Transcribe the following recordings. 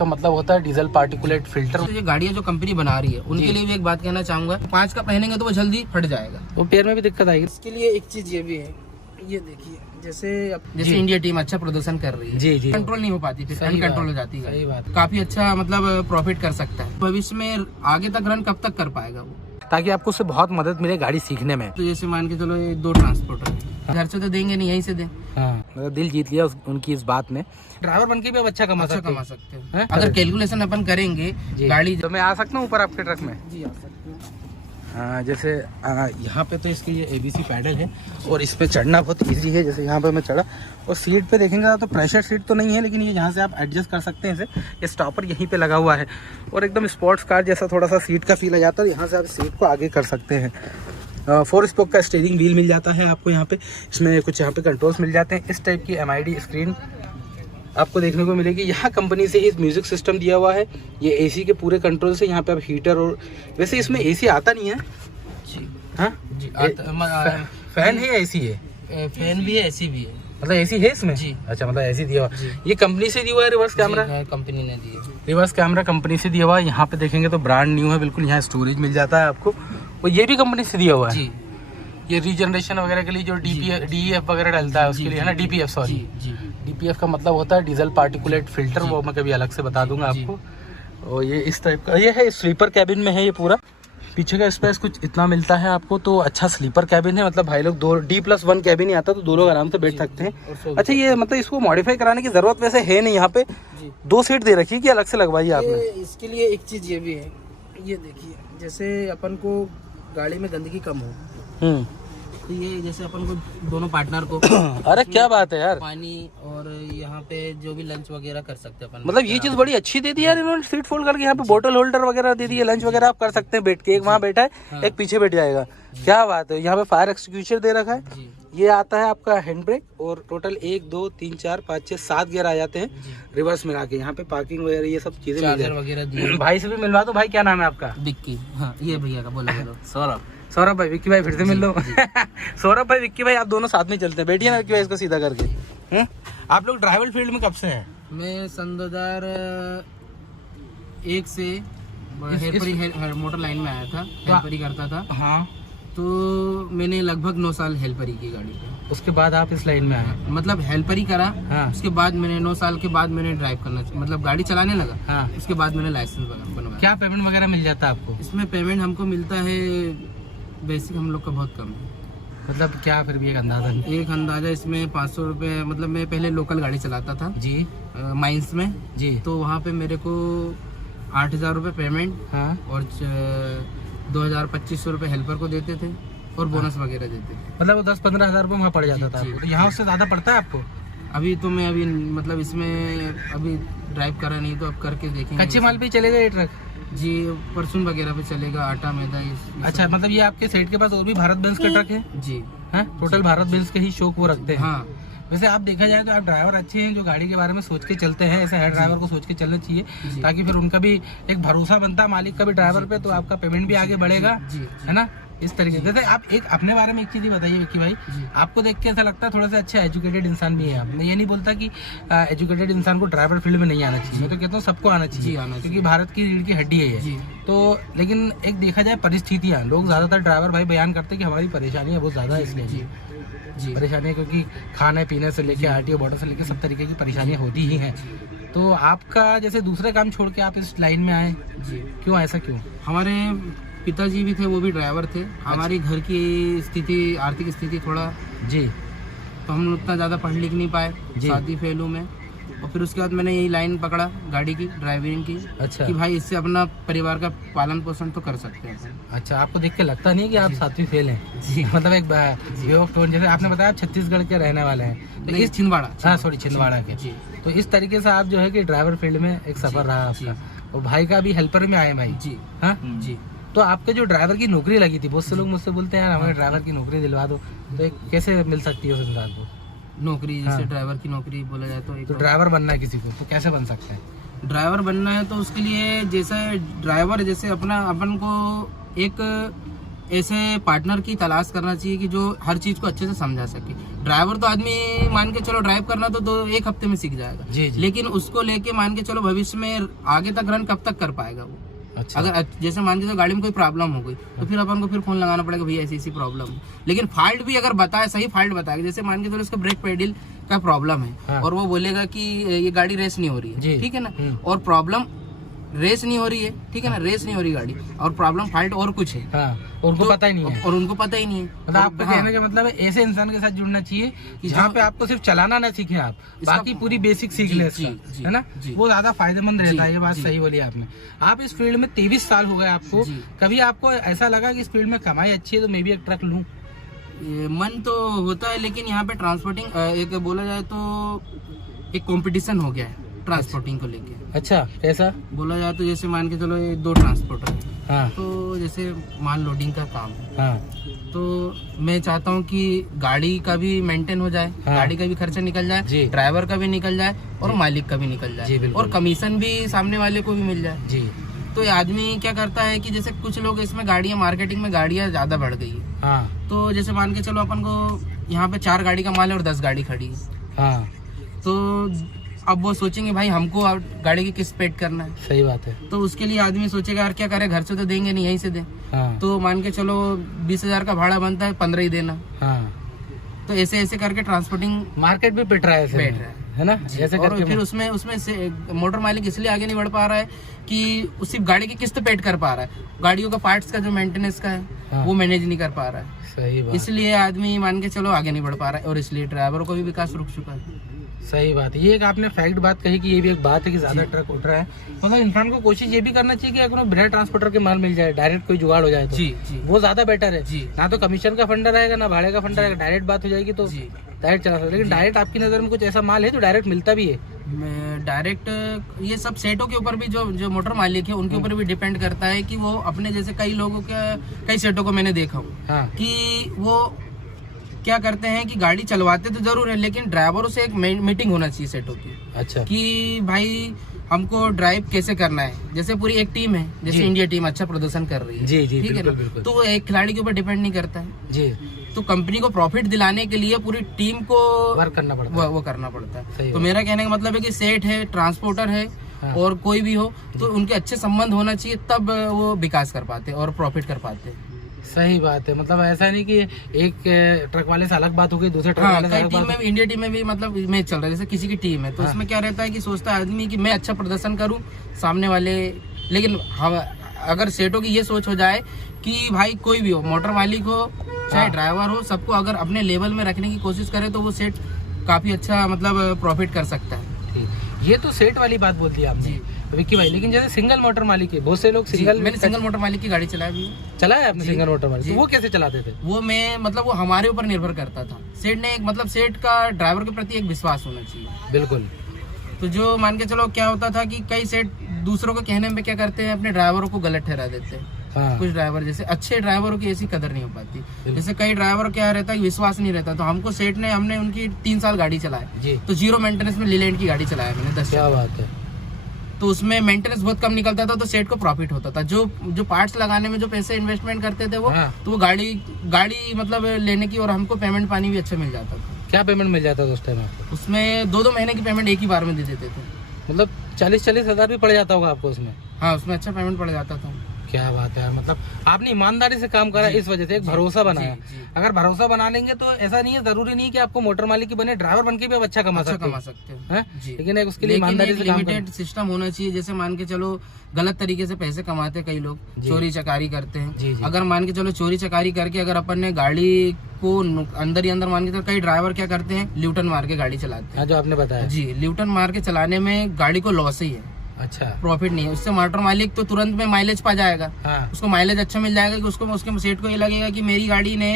का मतलब होता है डीजल पार्टिकुलेट फिल्टर। तो ये गाड़ियाँ जो कंपनी बना रही है उनके लिए भी एक बात कहना चाहूंगा, 5 का पहनेंगे तो वो जल्दी फट जाएगा, वो पैर में भी दिक्कत आएगी। इसके लिए एक चीज ये भी है, ये देखिए जैसे इंडिया टीम अच्छा प्रदर्शन कर रही है, जी जी, कंट्रोल नहीं हो पाती, फिर अनकंट्रोल हो जाती है। सही बात। काफी अच्छा मतलब प्रॉफिट कर सकता है भविष्य में, आगे तक रन कब तक कर पाएगा वो, ताकि आपको उससे बहुत मदद मिले गाड़ी सीखने में। तो जैसे मान के चलो ये 2 ट्रांसपोर्टर है, घर से तो देंगे नहीं, यहीं से दें। हाँ, मतलब दिल जीत लिया उनकी इस बात ने। ड्राइवर बन के भी अब अच्छा कमा सकते हैं। अगर कैलकुलेशन अपन करेंगे गाड़ी, तो मैं आ सकता हूँ ऊपर आपके ट्रक में? जी आ सकते हैं। जैसे यहाँ पे तो इसके ये ABC पैडल है और इस पे चढ़ना बहुत इजी है। जैसे यहाँ पे मैं चढ़ा और सीट पे देखेंगे तो प्रेशर सीट तो नहीं है, लेकिन ये यहाँ से आप एडजस्ट कर सकते हैं इसे। ये स्टॉपर यहीं पे लगा हुआ है और एकदम स्पोर्ट्स कार जैसा थोड़ा सा सीट का फील आ जाता है। यहाँ से आप सीट को आगे कर सकते हैं। 4 स्पोक का स्टीयरिंग व्हील मिल जाता है आपको यहाँ पे। इसमें कुछ यहाँ पे कंट्रोल्स मिल जाते हैं। इस टाइप की MID स्क्रीन आपको देखने को मिलेगी। यहाँ कंपनी से ही म्यूजिक सिस्टम दिया हुआ है। ये AC के पूरे कंट्रोल से यहाँ पे आप हीटर, और वैसे इसमें AC आता नहीं है जी। हाँ जी फैन है या AC है? फैन भी है, AC भी है। मतलब AC है इसमें? जी। अच्छा, मतलब AC दिया हुआ। ये कंपनी से दिया हुआ है। रिवर्स कैमरा कंपनी ने दी है। रिवर्स कैमरा कंपनी से दिया हुआ है। यहाँ पे देखेंगे तो ब्रांड न्यू है बिल्कुल। यहाँ स्टोरेज मिल जाता है आपको, और ये भी कंपनी से दिया हुआ है जी। ये रीजनरेशन वगैरह के लिए जो DEF वगैरह डलता है उसके लिए है ना, DPF, सॉरी DPF का मतलब होता है डीजल पार्टिकुलेट फिल्टर। वो मैं कभी अलग से बता दूंगा आपको। और ये इस टाइप का ये है, स्लीपर कैबिन में है ये पूरा। पीछे का स्पेस कुछ इतना मिलता है आपको, तो अच्छा स्लीपर कैबिन है। मतलब भाई लोग 2 D+1 कैबिन ही आता, तो 2 लोग आराम से बैठ सकते हैं। अच्छा, ये मतलब इसको मॉडिफाई कराने की जरूरत वैसे है नहीं। यहाँ पे 2 सीट दे रखी है कि अलग से लगवाई है आपने? इसके लिए एक चीज ये भी है, ये देखिए जैसे अपन को गाड़ी में गंदगी कम हो, तो ये जैसे अपन को दोनों पार्टनर को अरे क्या बात है यार, पानी और यहाँ पे जो भी लंच वगैरह कर सकते हैं अपन। मतलब ये चीज बड़ी अच्छी दे दी यार इन्होंने। सीट फोल्ड करके यहाँ पे बोतल होल्डर वगैरह दे दी है। लंच वगैरह आप कर सकते हैं बैठ के। एक वहाँ बैठा है, एक पीछे बैठ जाएगा। क्या बात है। यहाँ पे फायर एक्सटिंग्विशर दे रखा है। ये आता है आपका हैंड ब्रेक, और टोटल 1 2 3 4 5 6 7 गियर आ जाते हैं रिवर्स में आके। यहाँ पे पार्किंग वगैरह ये सब चीजें वगैरह। भाई से भी मिलवा दो। भाई क्या नाम है आपका? विक्की। हाँ, ये भैया का बोलो। सौरभ भाई। विक्की भाई फिर से मिल लो। सौरभ भाई, विक्की भाई, आप दोनों साथ में चलते हैं। बैठिए ना विक्की भाई, इसको सीधा करके। आप लोग ड्राइवर फील्ड में कब से हैं? मैं सन 2001 से मोटर लाइन में आया था, हेल्परी करता था। हाँ, तो मैंने लगभग 9 साल हेल्परी की गाड़ी पे। उसके बाद आप इस लाइन में आए? मतलब हेल्परी करा। हाँ। उसके बाद मैंने 9 साल के बाद मैंने ड्राइव करना, मतलब गाड़ी चलाने लगा। हाँ। उसके बाद मैंने लाइसेंस बनवाया। क्या पेमेंट वगैरह मिल जाता है आपको? इसमें पेमेंट हमको मिलता है बेसिक, हम लोग का बहुत कम है। मतलब क्या, फिर भी एक अंदाजा इसमें 500 रुपये। मतलब मैं पहले लोकल गाड़ी चलाता था जी, माइंस में जी। तो वहाँ पे मेरे को 8,000 रुपये पेमेंट। हाँ। और 2,000-2,500 रुपये हेल्पर को देते थे, और बोनस वगैरह देते थे। मतलब वो 10-15 हज़ार रुपये वहाँ पड़ जाता था आपको। तो यहाँ उससे ज़्यादा पड़ता है आपको? अभी तो मैं मतलब इसमें अभी ड्राइव करा नहीं, तो अब करके देखेंगे। कच्चे माल पे चलेगा ये ट्रक? जी, परचून वगैरह पे चलेगा, आटा मैदा। अच्छा, मतलब ये आपके सेट के पास और भी भारत बेंज के ट्रक है? जी हाँ, टोटल भारत बेंज के ही शौक वो रखते हैं। हाँ। वैसे आप देखा जाए तो आप ड्राइवर अच्छे हैं जो गाड़ी के बारे में सोच के चलते हैं। ऐसे हर ड्राइवर को सोच के चलना चाहिए, ताकि फिर उनका भी एक भरोसा बनता है मालिक का भी ड्राइवर पे, तो आपका पेमेंट भी आगे बढ़ेगा, है ना, इस तरीके से। जैसे आप एक अपने बारे में एक चीज़ बताइए विक्की भाई, आपको देख के ऐसा लगता है थोड़ा सा अच्छा एजुकेटेड इंसान भी है आप। मैं ये नहीं बोलता कि एजुकेटेड इंसान को ड्राइवर फील्ड में नहीं आना चाहिए, मैं तो कहता हूँ सबको आना चाहिए, क्योंकि भारत की रीढ़ की हड्डी है ये। तो लेकिन एक देखा जाए परिस्थितियाँ, लोग ज़्यादातर ड्राइवर भाई बयान करते हैं कि हमारी परेशानियाँ बहुत ज़्यादा है, इसलिए परेशानियाँ, क्योंकि खाने पीने से लेके RTO बॉर्डर से लेके सब तरीके की परेशानियाँ होती ही हैं। तो आपका जैसे दूसरे काम छोड़ के आप इस लाइन में आए, क्यों, ऐसा क्यों? हमारे पिताजी भी थे, वो भी ड्राइवर थे। हमारी घर की स्थिति, आर्थिक स्थिति थोड़ा जी, तो हम उतना ज़्यादा पढ़ लिख नहीं पाए, शादी फेलू में। और फिर उसके बाद मैंने यही लाइन पकड़ा गाड़ी की, ड्राइविंग की। अच्छा, कि भाई इससे अपना परिवार का पालन पोषण तो कर सकते हैं। अच्छा, आपको देख के लगता नहीं कि आप 7वीं फेल हैं? जी, मतलब एक वे ऑफ टोन, जैसे आपने बताया आप छत्तीसगढ़ के रहने वाले हैं, तो इस छिंदवाड़ा, हाँ सॉरी, छिंदवाड़ा के। तो इस तरीके से आप जो है कि ड्राइवर फील्ड में एक सफर रहा आपका, और भाई का भी हेल्पर में आए भाई। जी, हाँ जी। तो आपके जो ड्राइवर की नौकरी लगी थी, बहुत से लोग मुझसे बोलते हैं यार हमें ड्राइवर की नौकरी दिलवा दो, तो कैसे मिल सकती है उस इंसान को नौकरी? जैसे ड्राइवर की नौकरी बोला जाए तो ड्राइवर बनना है किसी को, तो कैसे बन सकता है? ड्राइवर बनना है तो उसके लिए जैसे ड्राइवर, जैसे अपन को एक ऐसे पार्टनर की तलाश करना चाहिए कि जो हर चीज को अच्छे से समझा सके। ड्राइवर तो आदमी मान के चलो ड्राइव करना तो एक हफ्ते में सीख जाएगा, जी। लेकिन उसको लेके मान के चलो भविष्य में आगे तक रन कब तक कर पाएगा वो। अच्छा। अगर जैसे मान के चलो गाड़ी में कोई प्रॉब्लम हो गई तो फिर अपन को फिर फोन लगाना पड़ेगा, भैया ऐसी प्रॉब्लम है। लेकिन फॉल्ट भी अगर बताए, सही फॉल्ट बताएगा, जैसे मान के चलो इसका ब्रेक पेडल का प्रॉब्लम है, हाँ। और वो बोलेगा कि ये गाड़ी रेस नहीं हो रही है, ठीक है ना, और प्रॉब्लम रेस नहीं हो रही है, ठीक है ना, रेस नहीं हो रही गाड़ी, और प्रॉब्लम फॉल्ट और कुछ है, उनको पता ही नहीं है, और उनको पता ही नहीं है। मतलब आपका कहने का मतलब है ऐसे इंसान के साथ जुड़ना चाहिए जहाँ पे आपको सिर्फ चलाना ना सीखे आप, बाकी पूरी बेसिक सीख ले, है ना, वो ज्यादा फायदेमंद रहता है। ये बात सही बोली आपने। आप इस फील्ड में 23 साल हो गए आपको, कभी आपको ऐसा लगा कि इस फील्ड में कमाई अच्छी है तो मैं भी एक ट्रक लूँ? मन तो होता है, लेकिन यहाँ पे ट्रांसपोर्टिंग एक बोला जाए तो एक कंपटीशन हो गया है ट्रांसपोर्टिंग को लेके। अच्छा, कैसा बोला जाए तो जैसे मान के चलो ये 2 ट्रांसपोर्टर है, हाँ। तो जैसे मान लोडिंग का काम है, हाँ। तो मैं चाहता हूँ कि गाड़ी का भी मेंटेन हो जाए, हाँ। गाड़ी का भी खर्चा निकल जाए, ड्राइवर का भी निकल जाए, और मालिक का भी निकल जाए, और कमीशन भी सामने वाले को भी मिल जाए जी। तो ये आदमी क्या करता है कि जैसे कुछ लोग इसमें गाड़ियाँ, मार्केटिंग में गाड़ियाँ ज्यादा बढ़ गई है, हाँ। तो जैसे मान के चलो अपन को यहाँ पे 4 गाड़ी का माल है और 10 गाड़ी खड़ी है, हाँ। तो अब वो सोचेंगे भाई हमको गाड़ी की किस्त पेड करना है, सही बात है, तो उसके लिए आदमी सोचेगा यार क्या करे, घर से तो देंगे नहीं, यहीं से दे, हाँ। तो मान के चलो 20,000 का भाड़ा बनता है, 15 ही देना, हाँ। तो ऐसे ऐसे करके ट्रांसपोर्टिंग मार्केट भी पिट रहा है ना, ऐसे करके। फिर उसमें से मोटर मालिक इसलिए आगे नहीं बढ़ पा रहा है कि उसी गाड़ी की किस्त पेड कर पा रहा है, गाड़ियों का पार्ट्स का जो मेंटेनेंस का है, हाँ। वो मैनेज नहीं कर पा रहा है, सही बात। इसलिए आदमी मान के चलो आगे नहीं बढ़ पा रहा है, और इसलिए ड्राइवरों को भी विकास रुक चुका है। सही बात है। ये एक आपने फैक्ट बात कही कि ये भी एक बात है कि ज्यादा ट्रक उठ रहा है, मतलब इंसान को कोशिश ये भी करना चाहिए कि अगर बिना ट्रांसपोर्टर के माल मिल जाए, डायरेक्ट कोई जुगाड़ हो जाए तो जी। वो ज्यादा बेटर है जी। ना तो कमीशन का फंडा रहेगा, ना भाड़े का फंडा रहेगा, डायरेक्ट बात हो जाएगी तो डायरेक्ट चला सकते। लेकिन डायरेक्ट आपकी नजर में कुछ ऐसा माल है जो डायरेक्ट मिलता भी है? डायरेक्ट ये सब सेटों के ऊपर भी जो मोटर मालिक है उनके ऊपर भी डिपेंड करता है कि वो अपने जैसे कई लोगों के, कई सेटों को मैंने देखा हूँ, हाँ। कि वो क्या करते हैं कि गाड़ी चलवाते तो जरूर है, लेकिन ड्राइवरों से एक मीटिंग होना चाहिए सेटों की, अच्छा, कि भाई हमको ड्राइव कैसे करना है। जैसे पूरी एक टीम है, जैसे इंडिया टीम अच्छा प्रदर्शन कर रही है, जी जी, ठीक है ना, तो वो एक खिलाड़ी के ऊपर डिपेंड नहीं करता है जी। तो कंपनी को प्रॉफिट दिलाने के लिए पूरी टीम को वर्क करना पड़ता है, वो करना पड़ता है। तो मेरा कहने का मतलब है कि सेट है, ट्रांसपोर्टर है, हाँ। और कोई भी हो तो उनके अच्छे संबंध होना चाहिए, तब वो विकास कर पाते और प्रॉफिट कर पाते। सही बात है। मतलब ऐसा नहीं कि एक ट्रक वाले से अलग बात हो गई, दूसरे ट्रक वाले से अलग बात। में इंडिया टीम में भी मतलब मैच चल रहा है, जैसे किसी की टीम है तो उसमें क्या रहता है कि सोचता है आदमी कि मैं अच्छा प्रदर्शन करूं सामने वाले, लेकिन अगर सेटों की ये सोच हो जाए कि भाई कोई भी हो, मोटर मालिक हो चाहे ड्राइवर हो, सबको अगर अपने लेवल में रखने की कोशिश करे तो वो सेट काफी अच्छा मतलब प्रॉफिट कर सकता है। ये तो सेट वाली बात बोल दी आपने विक्की भाई, लेकिन जैसे सिंगल मोटर मालिक है, बहुत से लोग मैंने सिंगल मोटर मालिक की गाड़ी चलाया भी, चलाया आपने सिंगल मोटर मालिक, तो वो कैसे चलाते थे? वो मैं मतलब वो हमारे ऊपर निर्भर करता था। सेट ने एक मतलब सेट का ड्राइवर के प्रति एक विश्वास होना चाहिए, बिल्कुल। तो जो मान के चलो क्या होता था कि कई सेट दूसरों को कहने में क्या करते हैं, अपने ड्राइवरों को गलत ठहरा देते हैं, हाँ। कुछ ड्राइवर जैसे अच्छे ड्राइवरों की ऐसी कदर नहीं हो पाती, जैसे कई ड्राइवर क्या रहता है विश्वास नहीं रहता। तो हमको सेट ने, हमने उनकी 3 साल गाड़ी चलाई, तो 0 मेंटेनेंस में लीलैंड की गाड़ी चलाया मैंने 10। क्या बात है। तो उसमें मेंटेनेंस बहुत कम निकलता था, तो सेट को प्रॉफिट होता था। जो पार्ट्स लगाने में जो पैसे इन्वेस्टमेंट करते थे वो, हाँ। तो वो गाड़ी मतलब लेने की, और हमको पेमेंट पानी भी अच्छा मिल जाता था। क्या पेमेंट मिल जाता था उस टाइम आपको? उसमें 2-2 महीने की पेमेंट एक ही बार में दे देते थे, मतलब 40-40 हजार भी पड़ जाता होगा आपको उसमें? हाँ, उसमें अच्छा पेमेंट पड़ जाता था। क्या बात है। मतलब आपने ईमानदारी से काम करा, इस वजह से एक भरोसा बनाया। अगर भरोसा बना लेंगे तो ऐसा नहीं है, जरूरी नहीं है कि आपको मोटर मालिक की बने, ड्राइवर बन के भी आप अच्छा कमा सकते हैं, लेकिन एक उसके लिए ईमानदारी से लिमिटेड सिस्टम होना चाहिए। जैसे मान के चलो गलत तरीके से पैसे कमाते कई लोग, चोरी चकारी करते हैं। अगर मान के चलो चोरी चकारी करके अगर अपन ने गाड़ी को अंदर ही अंदर, मान के चलो कई ड्राइवर क्या करते हैं, ल्यूटन मार के गाड़ी चलाते हैं, जो आपने बताया जी। ल्यूटन मार के चलाने में गाड़ी को लॉस ही है, अच्छा, प्रॉफिट नहीं है। उससे मोटर मालिक तो तुरंत में माइलेज पा जाएगा, हाँ। उसको माइलेज अच्छा मिल जाएगा कि उसके सेट को ये लगेगा कि मेरी गाड़ी ने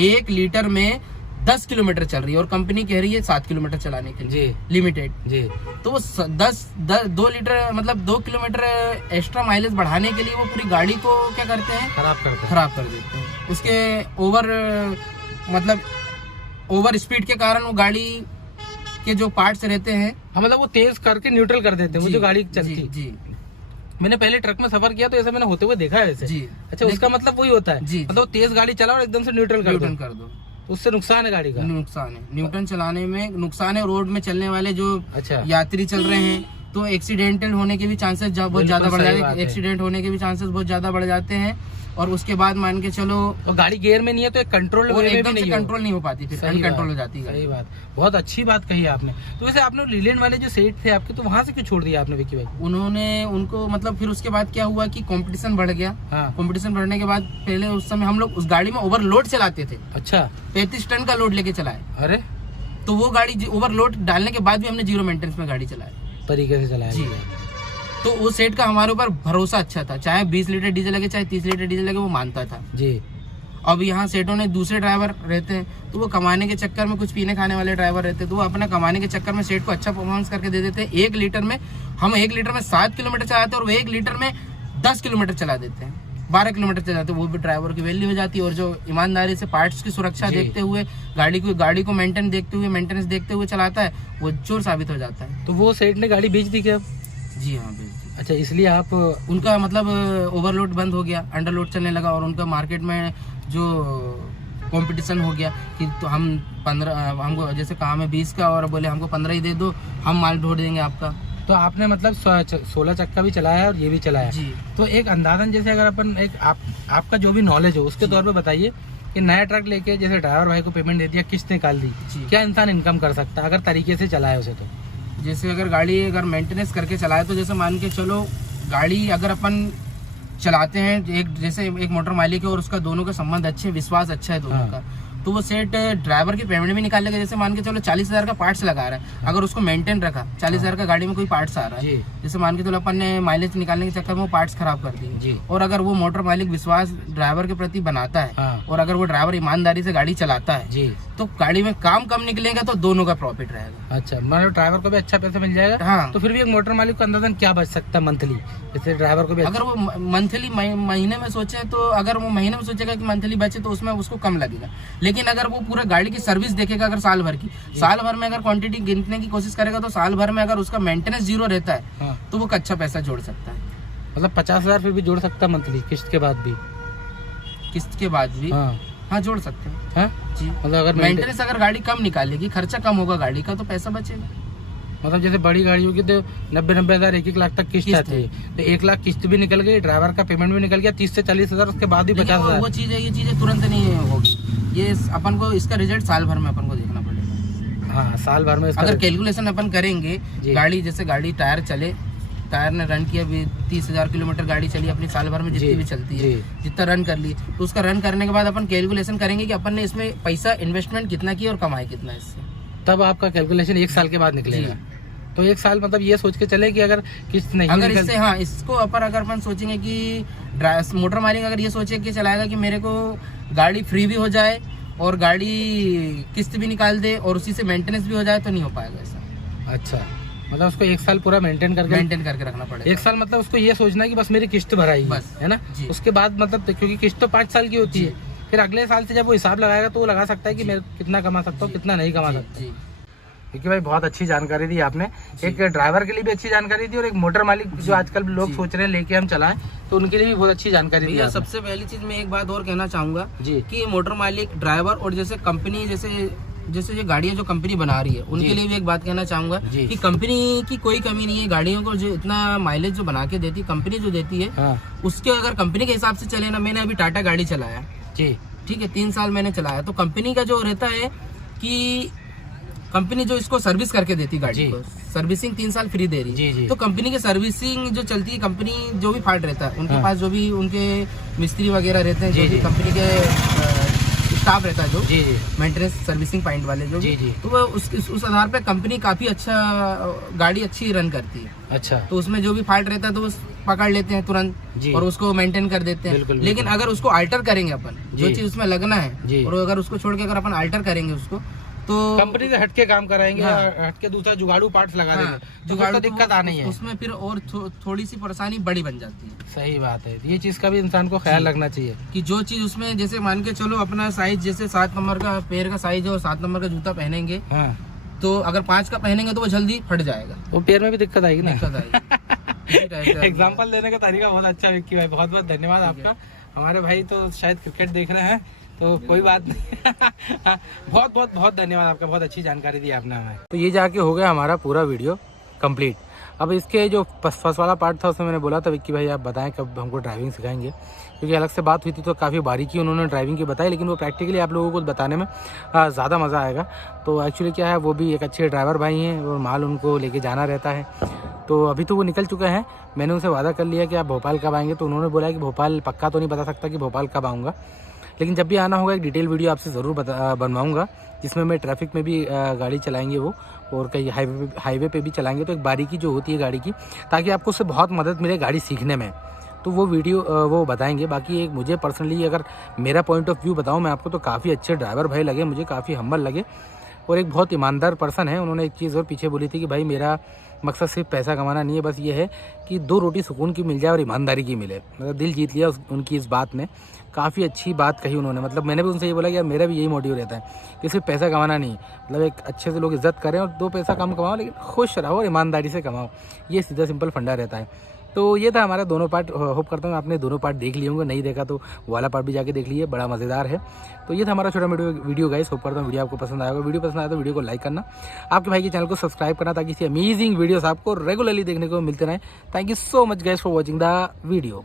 1 लीटर में 10 किलोमीटर चल रही है, और कंपनी कह रही है 7 किलोमीटर चलाने के लिए लिमिटेड जी। तो वो 2 लीटर मतलब 2 किलोमीटर एक्स्ट्रा माइलेज बढ़ाने के लिए वो पूरी गाड़ी को क्या करते हैं, खराब कर देते हैं। उसके ओवर स्पीड के कारण वो गाड़ी के जो पार्ट्स रहते हैं, हाँ, मतलब वो तेज करके न्यूट्रल कर देते हैं वो जो गाड़ी चलती जी। मैंने पहले ट्रक में सफर किया तो ऐसा मैंने होते हुए देखा है वैसे। जी। अच्छा, उसका मतलब वही होता है जी, मतलब तेज गाड़ी चलाओ और एकदम से न्यूट्रल कर दो, तो उससे नुकसान है गाड़ी का। नुकसान है, न्यूटन चलाने में नुकसान है। रोड में चलने वाले जो अच्छा यात्री चल रहे हैं तो एक्सीडेंटल होने के भी चांसेस बहुत ज्यादा बढ़ जाते हैं, एक्सीडेंट होने के भी चांसेस बहुत ज्यादा बढ़ जाते हैं। और उसके बाद मान के चलो तो गाड़ी गियर में नहीं है तो एक कंट्रोल एकदम से कंट्रोल नहीं हो पाती, फिर अनकंट्रोल हो जाती है। सही बात, बहुत अच्छी बात कही आपने। तो वैसे आपने लीलैंड वाले जो सेट थे आपके, तो वहाँ से क्यों छोड़ दिया आपने विक्की भाई? उन्होंने उनको मतलब फिर उसके बाद क्या हुआ कि कंपटीशन बढ़ गया। हाँ। कंपटीशन बढ़ने के बाद पहले उस समय हम लोग उस गाड़ी में ओवरलोड चलाते थे। अच्छा, 35 टन का लोड लेके चलाए। अरे तो वो गाड़ी ओवरलोड डालने के बाद भी हमने 0 मेंटेनेंस में गाड़ी चलाई तरीके से चलाया जी। तो वो सेट का हमारे ऊपर भरोसा अच्छा था, चाहे 20 लीटर डीजल लगे चाहे 30 लीटर डीजल लगे, वो मानता था जी। अब यहाँ सेटों ने दूसरे ड्राइवर रहते हैं तो वो कमाने के चक्कर में, कुछ पीने खाने वाले ड्राइवर रहते हैं तो वो अपना कमाने के चक्कर में सेट को अच्छा परफॉर्मेंस करके दे देते हैं। 1 लीटर में हम 1 लीटर में 7 किलोमीटर चलाते हैं और वो 1 लीटर में 10 किलोमीटर चला देते हैं, 12 किलोमीटर चलाते हैं। वो भी ड्राइवर की वैल्यू हो जाती है। और जो ईमानदारी से पार्ट्स की सुरक्षा देखते हुए, गाड़ी को मेंटेनेंस देखते हुए चलाता है, वो चोर साबित हो जाता है। तो वो सेट ने गाड़ी बेच दी क्या? जी हाँ, बेच दी। अच्छा, इसलिए आप उनका मतलब ओवरलोड बंद हो गया, अंडरलोड चलने लगा और उनका मार्केट में जो कंपटीशन हो गया कि तो हम 15 हमको जैसे काम है 20 का और बोले हमको 15 ही दे दो, हम माल ढोड़ देंगे आपका। तो आपने मतलब 16 चक्का भी चलाया और ये भी चलाया जी। तो एक अंदाजन जैसे अगर अपन एक आपका जो भी नॉलेज हो उसके तौर पे बताइए कि नया ट्रक लेके जैसे ड्राइवर भाई को पेमेंट दे दिया, किस्त निकाल दी, क्या इंसान इनकम कर सकता है अगर तरीके से चलाए उसे? तो जैसे अगर गाड़ी मेंटेनेंस करके चलाए तो जैसे मान के चलो गाड़ी अगर अपन चलाते हैं, एक मोटर मालिक है और उसका दोनों का संबंध अच्छे, विश्वास अच्छा है दोनों का, तो वो सेट ड्राइवर की पेमेंट भी निकाल लेगा। जैसे मान के चलो 40,000 का पार्ट्स लगा रहा है, अगर उसको मेंटेन रखा, 40,000 का गाड़ी में कोई पार्ट्स आ रहा है, जैसे मान के चलो अपन ने माइलेज निकालने के चक्कर में वो पार्ट्स खराब कर दिए, और अगर वो मोटर मालिक विश्वास ड्राइवर के प्रति बनाता है और अगर वो ड्राइवर ईमानदारी से गाड़ी चलाता है तो गाड़ी में काम कम निकलेगा तो दोनों का प्रॉफिट रहेगा। अच्छा, मतलब ड्राइवर को भी अच्छा पैसा मिल जाएगा। हाँ। तो फिर भी एक मोटर मालिक को अंदाजन क्या बच सकता है मंथली, जैसे ड्राइवर को भी अगर वो मंथली महीने में सोचे तो अगर वो महीने में सोचेगा कि मंथली बचे तो उसमें उसको कम लगेगा। लेकिन अगर वो पूरा गाड़ी की सर्विस देखेगा, अगर साल भर की, साल भर में अगर क्वांटिटी गिनने की कोशिश करेगा तो साल भर में अगर उसका मेंटेनेंस 0 रहता है तो वो अच्छा पैसा जोड़ सकता है। मतलब 50,000 फिर भी जोड़ सकता है मंथली, किस्त के बाद भी? किस्त के बाद भी हाँ जोड़ सकते हैं जी। मतलब अगर मेंटेनेंस अगर गाड़ी कम निकालेगी, खर्चा कम होगा गाड़ी का, तो पैसा बचेगा। मतलब जैसे बड़ी गाड़ी होगी तो 90-90 हज़ार 1-1 लाख तक किस्त आती है, तो 1 लाख किस्त भी निकल गई, ड्राइवर का पेमेंट भी निकल गया, 30 से 40 हज़ार, उसके बाद भी 50,000। वो चीज़ है, ये चीज़ें तुरंत नहीं होगी, ये अपन को इसका रिजल्ट साल भर में अपन को देखना पड़ेगा। हाँ, साल भर में अगर कैलकुलेशन अपन करेंगे, गाड़ी जैसे गाड़ी टायर चले, टायर ने रन किया 30,000 किलोमीटर गाड़ी चली अपनी साल भर में, जितनी भी चलती है, जितना रन कर ली, तो उसका रन करने के बाद अपन कैलकुलेशन करेंगे कि अपन ने इसमें पैसा इन्वेस्टमेंट कितना किया और कमाए कितना इससे, तब आपका कैलकुलेशन 1 साल के बाद निकलेगा। तो 1 साल मतलब ये सोच के चले कि अगर किस्त नहीं अगर इससे इसको अगर अपन सोचेंगे कि मोटर मालिक अगर ये सोचे कि चलाएगा कि मेरे को गाड़ी फ्री भी हो जाए और गाड़ी किस्त भी निकाल दे और उसी से मेंटेनेंस भी हो जाए, तो नहीं हो पाएगा ऐसा। अच्छा, मतलब उसको 1 साल पूरा मेंटेन करके रखना पड़ेगा। 1 साल मतलब उसको ये सोचना है कि बस मेरी किस्त भराई है ना, उसके बाद मतलब क्योंकि किस्त तो 5 साल की होती है, फिर अगले साल से जब वो हिसाब लगाएगा तो वो लगा सकता है कि मैं कितना कमा सकता हूँ, कितना नहीं कमा सकता। क्योंकि भाई बहुत अच्छी जानकारी दी आपने, एक ड्राइवर के लिए भी अच्छी जानकारी दी और एक मोटर मालिक जो आजकल लोग सोच रहे हैं लेके हम चलाएं, तो उनके लिए भी बहुत अच्छी जानकारी दी। सबसे पहली चीज मैं एक बात और कहना चाहूंगा कि मोटर मालिक, ड्राइवर और जैसे कंपनी, जैसे ये गाड़ियां जो कंपनी बना रही है उनके लिए भी एक बात कहना चाहूंगा कि कंपनी की कोई कमी नहीं है। गाड़ियों को जो इतना माइलेज जो बना के देती है कंपनी, जो देती है उसके अगर कंपनी के हिसाब से चले ना, मैंने अभी टाटा गाड़ी चलाया जी, ठीक है, 3 साल मैंने चलाया, तो कंपनी का जो रहता है कि कंपनी जो इसको सर्विस करके देती गाड़ी को, सर्विसिंग 3 साल फ्री दे रही है, तो कंपनी की सर्विसिंग जो चलती है, कंपनी जो भी फाल्ट रहता है उनके पास, जो भी उनके मिस्त्री वगैरह रहते हैं, जो भी कंपनी के स्टाफ रहता है, जो मेंटेनेंस सर्विसिंग पॉइंट वाले जो तो वो उस आधार पे कंपनी काफी अच्छा गाड़ी अच्छी रन करती है। अच्छा, तो उसमें जो भी फाल्ट रहता है तो वो पकड़ लेते हैं तुरंत और उसको मेंटेन कर देते हैं। लेकिन अगर उसको अल्टर करेंगे अपन, जो चीज उसमें लगना है, और अगर उसको छोड़ के अगर अपन अल्टर करेंगे उसको, तो कंपनी से हटके काम कराएंगे, हटके दूसरा जुगाड़ू पार्ट्स लगा देंगे, जुगाड़ू तो दिक्कत आनी है उसमें, फिर और थोड़ी सी परेशानी बड़ी बन जाती है। सही बात है, ये चीज का भी इंसान को ख्याल रखना चाहिए कि जो चीज उसमें, जैसे मान के चलो अपना साइज, जैसे 7 नंबर का पैर का साइज है और 7 नंबर का जूता पहनेंगे, तो अगर 5 का पहनेंगे तो वो जल्दी फट जाएगा, वो पैर में भी दिक्कत आएगी ना, दिक्कत आएगी। एग्जाम्पल देने का तरीका बहुत अच्छा विक्की भाई, बहुत बहुत धन्यवाद आपका। हमारे भाई तो शायद क्रिकेट देख रहे हैं तो कोई बात नहीं। बहुत बहुत बहुत धन्यवाद आपका, बहुत अच्छी जानकारी दी आपने हमें। तो ये जाके हो गया हमारा पूरा वीडियो कंप्लीट। अब इसके जो फर्स्ट वाला पार्ट था उसमें मैंने बोला था विक्की भाई आप बताएं कब हमको ड्राइविंग सिखाएंगे, क्योंकि अलग से बात हुई थी तो काफ़ी बारीकी उन्होंने ड्राइविंग की बताई, लेकिन वो प्रैक्टिकली आप लोगों को बताने में ज़्यादा मज़ा आएगा। तो एक्चुअली क्या है, वो भी एक अच्छे ड्राइवर भाई हैं और माल उनको लेके जाना रहता है। तो अभी तो वो निकल चुके हैं, मैंने उनसे वादा कर लिया कि आप भोपाल कब आएंगे, तो उन्होंने बोला कि भोपाल पक्का तो नहीं बता सकता कि भोपाल कब आऊँगा, लेकिन जब भी आना होगा एक डिटेल वीडियो आपसे ज़रूर बनवाऊँगा, जिसमें मैं ट्रैफिक में भी गाड़ी चलाएंगे वो, और कई हाईवे पे भी चलाएंगे, तो एक बारीकी जो होती है गाड़ी की, ताकि आपको उससे बहुत मदद मिले गाड़ी सीखने में, तो वो वीडियो वो बताएंगे। बाकी एक मुझे पर्सनली अगर मेरा पॉइंट ऑफ व्यू बताऊं मैं आपको, तो काफ़ी अच्छे ड्राइवर भाई लगे मुझे, काफ़ी हम्बल लगे और एक बहुत ईमानदार पर्सन है। उन्होंने एक चीज़ और पीछे बोली थी कि भाई मेरा मकसद सिर्फ पैसा कमाना नहीं है, बस ये है कि 2 रोटी सुकून की मिल जाए और ईमानदारी की मिले। मतलब दिल जीत लिया उनकी इस बात ने, काफ़ी अच्छी बात कही उन्होंने। मतलब मैंने भी उनसे ये बोला कि यार मेरा भी यही मोटिव रहता है कि सिर्फ पैसा कमाना नहीं, मतलब एक अच्छे से लोग इज्जत करें और 2 पैसा कम कमाओ लेकिन खुश रहो और ईमानदारी से कमाओ, ये सीधा सिंपल फंडा रहता है। तो ये था हमारा दोनों पार्ट। होप करता हूँ आपने दोनों पार्ट देख लिए होंगे, नहीं देखा तो वो वाला पार्ट भी जाके देख लीजिए, बड़ा मज़ेदार है। तो ये था हमारा छोटा वीडियो गाइस। होप करता हूँ वीडियो आपको पसंद आएगा। वीडियो पसंद आया तो वीडियो को लाइक करना, आपके भाई के चैनल को सब्सक्राइब करना, ताकि इसी अमेजिंग वीडियोस आपको रेगुलरली देखने को मिलते रहे। Thank you so much guys for watching the video.